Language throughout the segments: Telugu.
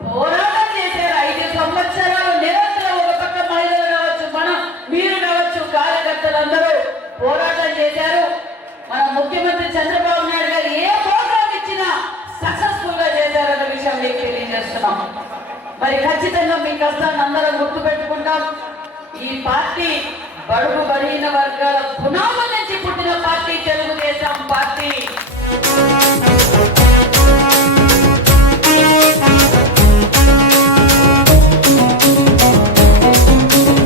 పోరాటం చేశారు ఐదు సంవత్సరాలు నిరంతరం ఒక పక్క మహిళలు కావచ్చు మనం మీరు కావచ్చు కార్యకర్తలందరూ పోరాటం చేశారు. మన ముఖ్యమంత్రి చంద్రబాబు నాయుడు గారు ఏ ప్రోగ్రామ్ ఇచ్చినా సక్సెస్ఫుల్గా చేశారన్న విషయం మీకు తెలియజేస్తున్నాం. మరి ఖచ్చితంగా మీ కష్టాన్ని అందరం గుర్తు పెట్టుకుంటాం ఈ పార్టీ బడుగు బలహీన వర్గాల పునాదుల నుంచి పుట్టిన పార్టీ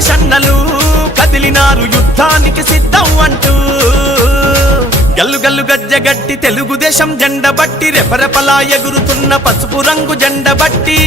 చంద్రబాబు కదిలినారు యుద్ధానికి సిద్ధం అంటూ. గల్లు గల్లు గజ్జ గట్టి తెలుగుదేశం జెండ బట్టి రెపరెపలా ఎగురుతున్న పసుపు రంగు జెండ బట్టి